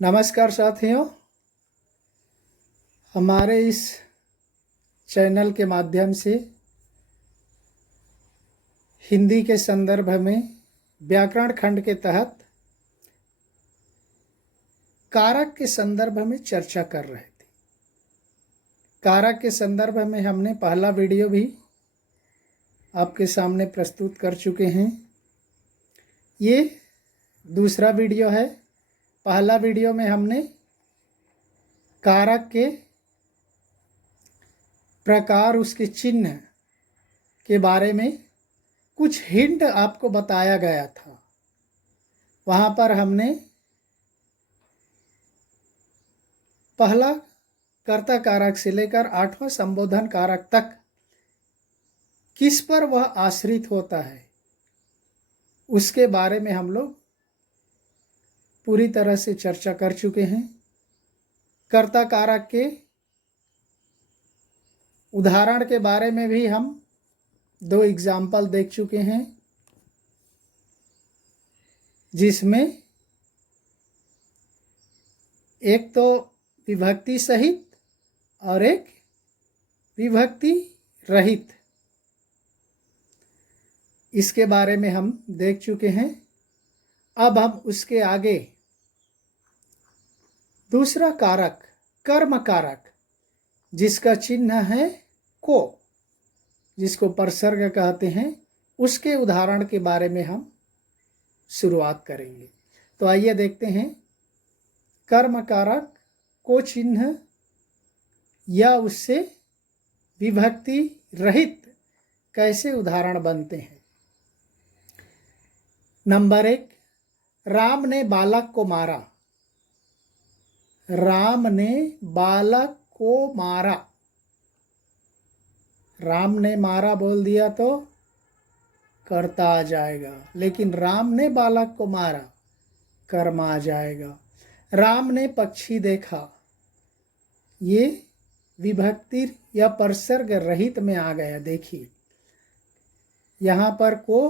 नमस्कार साथियों, हमारे इस चैनल के माध्यम से हिंदी के संदर्भ में व्याकरण खंड के तहत कारक के संदर्भ में चर्चा कर रहे थे। कारक के संदर्भ में हमने पहला वीडियो भी आपके सामने प्रस्तुत कर चुके हैं। ये दूसरा वीडियो है। पहला वीडियो में हमने कारक के प्रकार, उसके चिन्ह के बारे में कुछ हिंट आपको बताया गया था। वहाँ पर हमने पहला कर्ता कारक से लेकर 8वां संबोधन कारक तक किस पर वह आश्रित होता है, उसके बारे में हम लोग पूरी तरह से चर्चा कर चुके हैं। कर्ता कारक के उदाहरण के बारे में भी हम 2 एग्जाम्पल देख चुके हैं, जिसमें एक तो विभक्ति सहित और एक विभक्ति रहित, इसके बारे में हम देख चुके हैं। अब हम उसके आगे दूसरा कारक कर्म कारक, जिसका चिन्ह है को, जिसको परसर्ग कहते हैं, उसके उदाहरण के बारे में हम शुरुआत करेंगे। तो आइए देखते हैं कर्म कारक को चिन्ह या उससे विभक्ति रहित कैसे उदाहरण बनते हैं। नंबर 1, राम ने बालक को मारा। राम ने बालक को मारा। राम ने मारा बोल दिया तो कर्ता आ जाएगा, लेकिन राम ने बालक को मारा कर्म आ जाएगा। राम ने पक्षी देखा, ये विभक्ति या परसर्ग रहित में आ गया। देखिए यहाँ पर को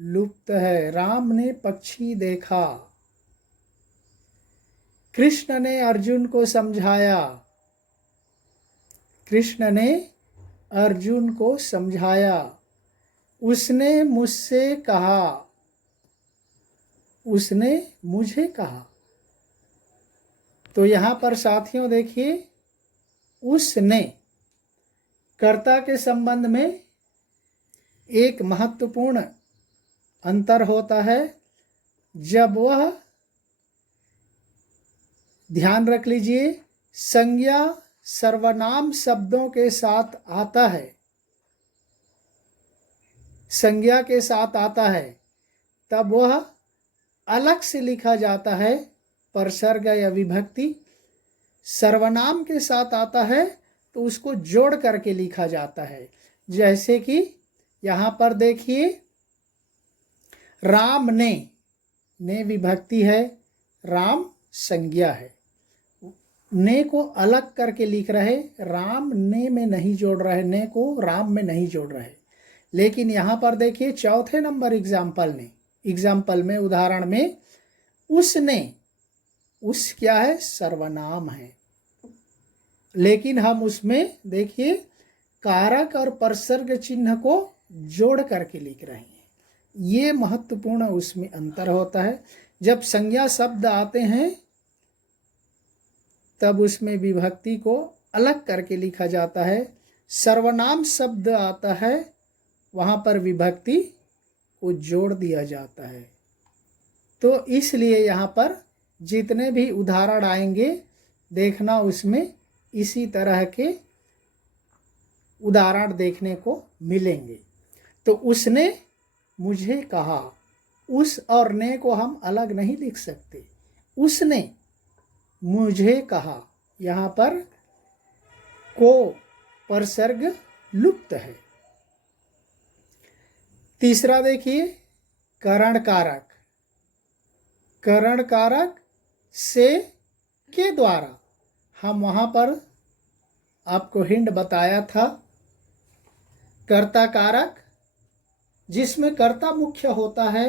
लुप्त है। राम ने पक्षी देखा। कृष्ण ने अर्जुन को समझाया। कृष्ण ने अर्जुन को समझाया। उसने मुझसे कहा। उसने मुझे कहा। तो यहाँ पर साथियों देखिए, उसने कर्ता के संबंध में एक महत्वपूर्ण अंतर होता है। जब वह, ध्यान रख लीजिए, संज्ञा सर्वनाम शब्दों के साथ आता है, संज्ञा के साथ आता है, तब वह अलग से लिखा जाता है। परसर्ग या विभक्ति सर्वनाम के साथ आता है तो उसको जोड़ करके लिखा जाता है। जैसे कि यहाँ पर देखिए, राम ने विभक्ति है, राम संज्ञा है। ने को अलग करके लिख रहे, राम ने में नहीं जोड़ रहे, ने को राम में नहीं जोड़ रहे। लेकिन यहाँ पर देखिए चौथे नंबर एग्जाम्पल में उदाहरण में उसने, उस क्या है, सर्वनाम है, लेकिन हम उसमें देखिए कारक और परसर्ग चिन्ह को जोड़ करके लिख रहे हैं। ये महत्वपूर्ण उसमें अंतर होता है। जब संज्ञा शब्द आते हैं तब उसमें विभक्ति को अलग करके लिखा जाता है। सर्वनाम शब्द आता है, वहाँ पर विभक्ति को जोड़ दिया जाता है। तो इसलिए यहाँ पर जितने भी उदाहरण आएंगे देखना, उसमें इसी तरह के उदाहरण देखने को मिलेंगे। तो उसने मुझे कहा, उस और ने को हम अलग नहीं लिख सकते। उसने मुझे कहा, यहाँ पर को परसर्ग लुप्त है। तीसरा देखिए करण कारक। करण कारक से के द्वारा हम वहाँ पर आपको हिंट बताया था। कर्ता कारक जिसमें कर्ता मुख्य होता है,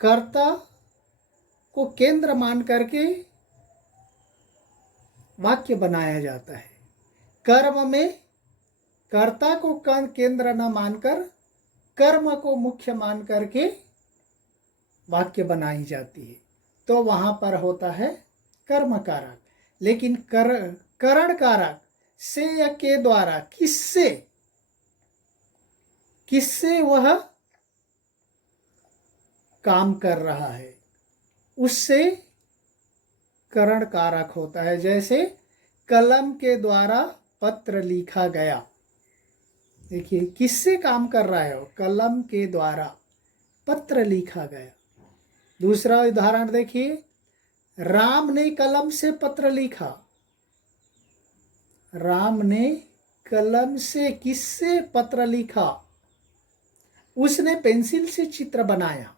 कर्ता को केंद्र मान करके वाक्य बनाया जाता है। कर्म में कर्ता को केंद्र न मानकर कर्म को मुख्य मान करके वाक्य बनाई जाती है, तो वहां पर होता है कर्म कारक। लेकिन करण कारक से या के द्वारा किससे किससे वह काम कर रहा है, उससे करण कारक होता है। जैसे कलम के द्वारा पत्र लिखा गया, देखिए किससे काम कर रहा है वो, कलम के द्वारा पत्र लिखा गया। दूसरा उदाहरण देखिए, राम ने कलम से पत्र लिखा। राम ने कलम से किससे पत्र लिखा, उसने पेंसिल से चित्र बनाया।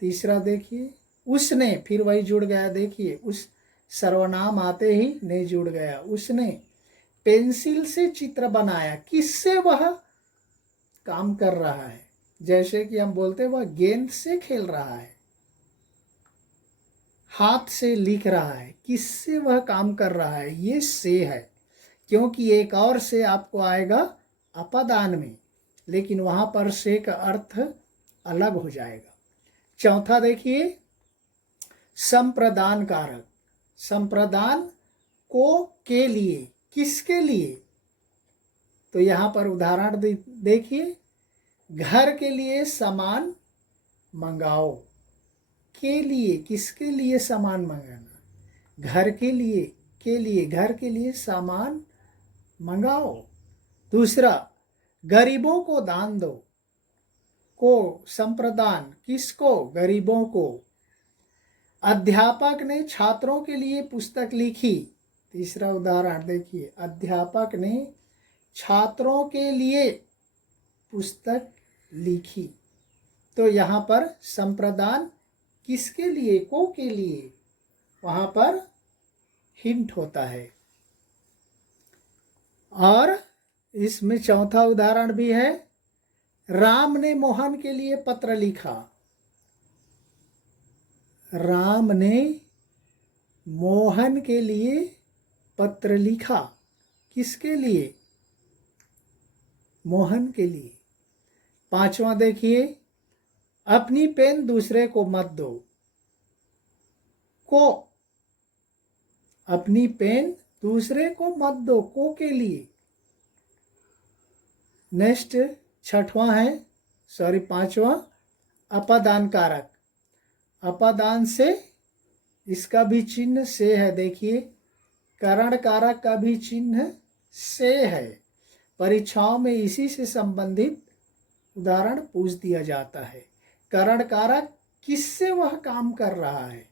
तीसरा देखिए, उसने, फिर वही जुड़ गया, देखिए उस सर्वनाम आते ही ने जुड़ गया। उसने पेंसिल से चित्र बनाया, किससे वह काम कर रहा है। जैसे कि हम बोलते वह गेंद से खेल रहा है, हाथ से लिख रहा है, किससे वह काम कर रहा है, ये से है। क्योंकि एक और से आपको आएगा अपादान में, लेकिन वहां पर से का अर्थ अलग हो जाएगा। चौथा देखिए, संप्रदान कारक। संप्रदान को के लिए, किसके लिए, तो यहां पर उदाहरण देखिए, घर के लिए सामान मंगाओ। के लिए, किसके लिए सामान मंगाना, घर के लिए घर के लिए सामान मंगाओ। दूसरा, गरीबों को दान दो। को संप्रदान, किसको, गरीबों को। अध्यापक ने छात्रों के लिए पुस्तक लिखी। तीसरा उदाहरण देखिए, अध्यापक ने छात्रों के लिए पुस्तक लिखी। तो यहाँ पर संप्रदान किसके लिए, को के लिए, वहां पर हिंट होता है। और इसमें चौथा उदाहरण भी है, राम ने मोहन के लिए पत्र लिखा। राम ने मोहन के लिए पत्र लिखा, किसके लिए, मोहन के लिए। पांचवा देखिए, अपनी पेन दूसरे को मत दो। को, अपनी पेन दूसरे को मत दो, को के लिए। नेक्स्ट छठवां है, सॉरी पांचवा, अपादान कारक। अपादान से, इसका भी चिन्ह से है। देखिए करण कारक का भी चिन्ह से है। परीक्षाओं में इसी से संबंधित उदाहरण पूछ दिया जाता है। करण कारक किससे वह काम कर रहा है,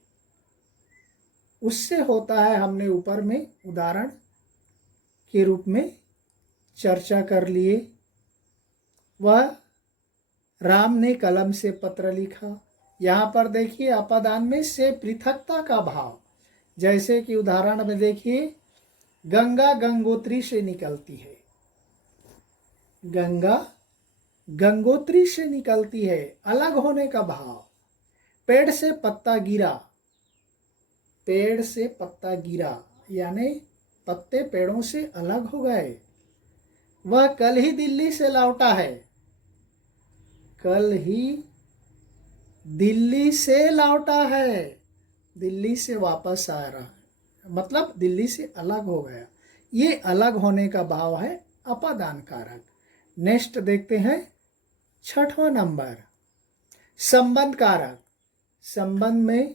उससे होता है। हमने ऊपर में उदाहरण के रूप में चर्चा कर लिए। वह राम ने कलम से पत्र लिखा। यहाँ पर देखिए अपादान में से पृथकता का भाव। जैसे कि उदाहरण में देखिए, गंगा गंगोत्री से निकलती है। गंगा गंगोत्री से निकलती है, अलग होने का भाव। पेड़ से पत्ता गिरा। पेड़ से पत्ता गिरा यानी पत्ते पेड़ों से अलग हो गए। वह कल ही दिल्ली से लौटा है। कल ही दिल्ली से लौटा है, दिल्ली से वापस आ रहा है, मतलब दिल्ली से अलग हो गया। ये अलग होने का भाव है अपादान कारक। नेक्स्ट देखते हैं छठवां नंबर, संबंध कारक। संबंध में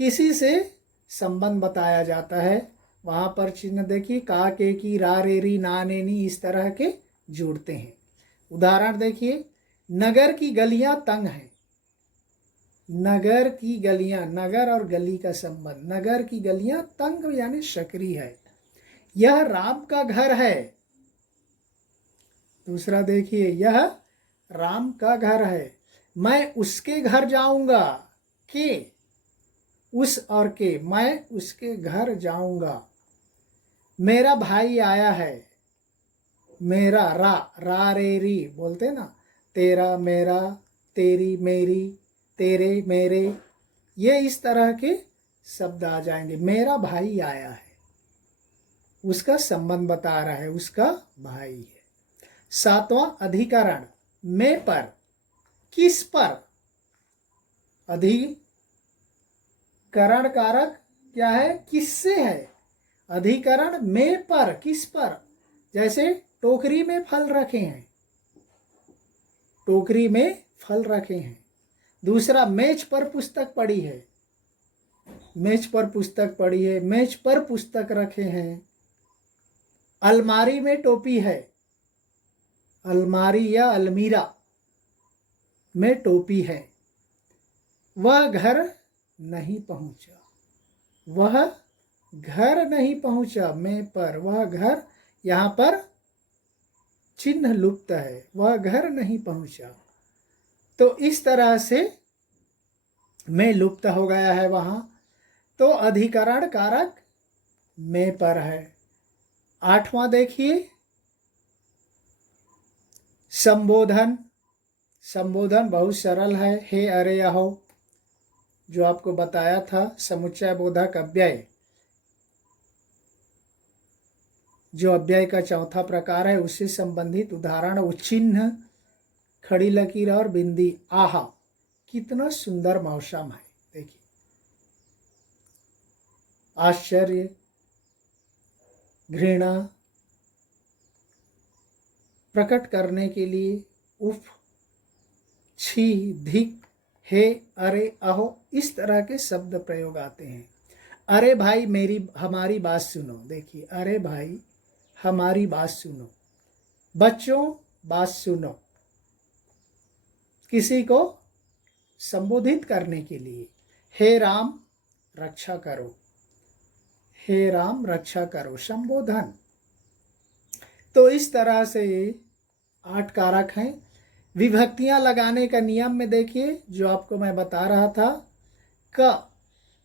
किसी से संबंध बताया जाता है। वहां पर चिन्ह देखिए, का, के, की, रा, रे, री, ना, ने, नी, इस तरह के जुड़ते हैं। उदाहरण देखिए, नगर की गलियां तंग हैं। नगर की गलियां, नगर और गली का संबंध। नगर की गलियां तंग यानी सकरी है। यह राम का घर है। दूसरा देखिए, यह राम का घर है। मैं उसके घर जाऊंगा। के, उस और के, मैं उसके घर जाऊंगा। मेरा भाई आया है। मेरा, रा, रा, रे, री बोलते ना, तेरा, मेरा, तेरी, मेरी, तेरे, मेरे, ये इस तरह के शब्द आ जाएंगे। मेरा भाई आया है, उसका संबंध बता रहा है, उसका भाई है। सातवां अधिकरण, मैं पर, किस पर। अधिकरण कारक क्या है, किससे है। अधिकरण मैं पर, किस पर। जैसे टोकरी में फल रखे हैं, टोकरी में फल रखे हैं। दूसरा, मेज पर पुस्तक पड़ी है, मेज पर पुस्तक पड़ी है, मेज पर पुस्तक रखे हैं। अलमारी में टोपी है, अलमारी या अलमीरा में टोपी है। वह घर नहीं पहुंचा, वह घर नहीं पहुंचा, मैं पर, वह घर, यहां पर चिन्ह लुप्त है, वह घर नहीं पहुंचा। तो इस तरह से मैं लुप्त हो गया है वहां। तो अधिकरण कारक मैं पर है। आठवां देखिए, संबोधन। संबोधन बहुत सरल है, हे, अरे, अहो, जो आपको बताया था। समुच्चय बोधक अव्यय, जो अव्यय का चौथा प्रकार है, उससे संबंधित उदाहरण उच्चिन्ह, खड़ी लकीर और बिंदी। आहा, कितना सुंदर मौसम है, देखिए। आश्चर्य, घृणा प्रकट करने के लिए उफ, छी, धिक, हे, अरे, अहो, इस तरह के शब्द प्रयोग आते हैं। अरे भाई मेरी हमारी बात सुनो, देखिए, अरे भाई हमारी बात सुनो। बच्चों बात सुनो, किसी को संबोधित करने के लिए। हे राम रक्षा करो, हे राम रक्षा करो, संबोधन। तो इस तरह से 8 कारक हैं। विभक्तियां लगाने का नियम में देखिए, जो आपको मैं बता रहा था, क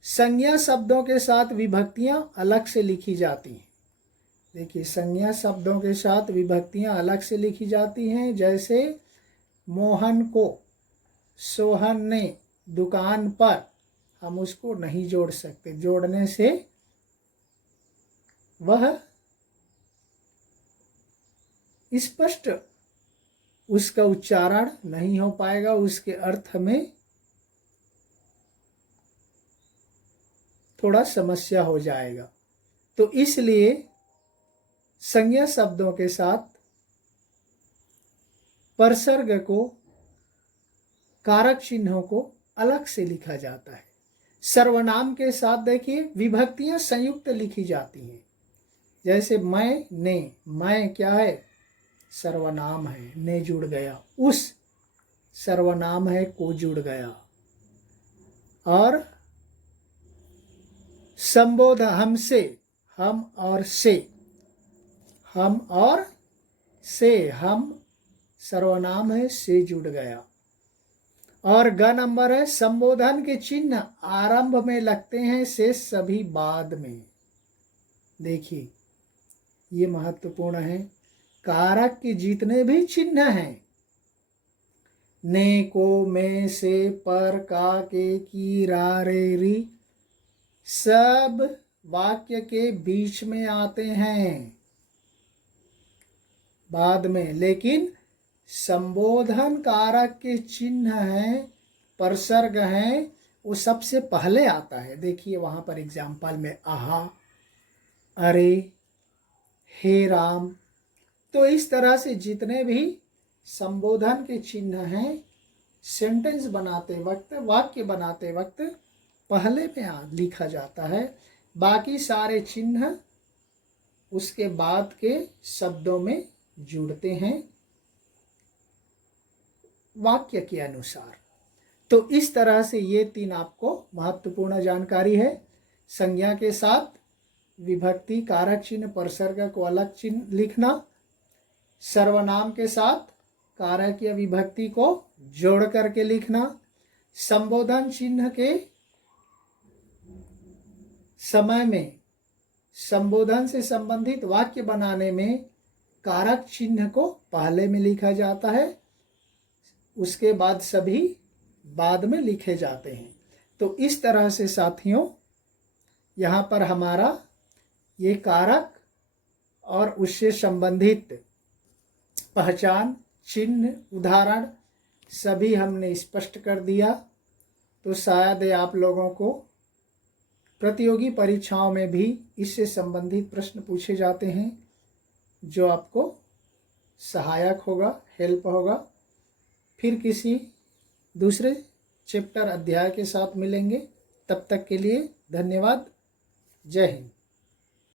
संज्ञा शब्दों के साथ विभक्तियां अलग से लिखी जाती हैं। देखिए, संज्ञा शब्दों के साथ विभक्तियां अलग से लिखी जाती हैं। जैसे मोहन को सोहन ने दुकान पर, हम उसको नहीं जोड़ सकते, जोड़ने से वह स्पष्ट उसका उच्चारण नहीं हो पाएगा, उसके अर्थ में थोड़ा समस्या हो जाएगा। तो इसलिए संज्ञा शब्दों के साथ परसर्ग को, कारक चिन्हों को अलग से लिखा जाता है। सर्वनाम के साथ देखिए विभक्तियां संयुक्त लिखी जाती हैं। जैसे मैं, ने, मैं क्या है, सर्वनाम है, ने जुड़ गया। उस, सर्वनाम है, को जुड़ गया। और संबोध, हमसे, हम और से, हम और से, हम सर्वनाम है, से जुड़ गया। और ग नंबर है, संबोधन के चिन्ह आरंभ में लगते हैं, शेष सभी बाद में। देखिए, ये महत्वपूर्ण है। कारक के जितने भी चिन्ह हैं, ने, को, में, से, पर, का, के, की, रा, रे, री, सब वाक्य के बीच में आते हैं, बाद में। लेकिन संबोधन कारक के चिन्ह हैं, परसर्ग हैं, वो सबसे पहले आता है। देखिए वहां पर एग्जाम्पल में आहा, अरे, हे राम। तो इस तरह से जितने भी संबोधन के चिन्ह हैं, सेंटेंस बनाते वक्त, वाक्य बनाते वक्त पहले में लिखा जाता है। बाकी सारे चिन्ह उसके बाद के शब्दों में जुड़ते हैं वाक्य के अनुसार। तो इस तरह से ये 3 आपको महत्वपूर्ण जानकारी है। संज्ञा के साथ विभक्ति, कारक चिन्ह, परसर्ग को अलग चिन्ह लिखना, सर्वनाम के साथ कारक या विभक्ति को जोड़ करके लिखना, संबोधन चिन्ह के समय में संबोधन से संबंधित वाक्य बनाने में कारक चिन्ह को पहले में लिखा जाता है, उसके बाद सभी बाद में लिखे जाते हैं। तो इस तरह से साथियों यहाँ पर हमारा ये कारक और उससे संबंधित पहचान, चिन्ह, उदाहरण सभी हमने स्पष्ट कर दिया। तो शायद आप लोगों को प्रतियोगी परीक्षाओं में भी इससे संबंधित प्रश्न पूछे जाते हैं, जो आपको सहायक होगा, हेल्प होगा। फिर किसी दूसरे चैप्टर अध्याय के साथ मिलेंगे। तब तक के लिए धन्यवाद। जय हिंद।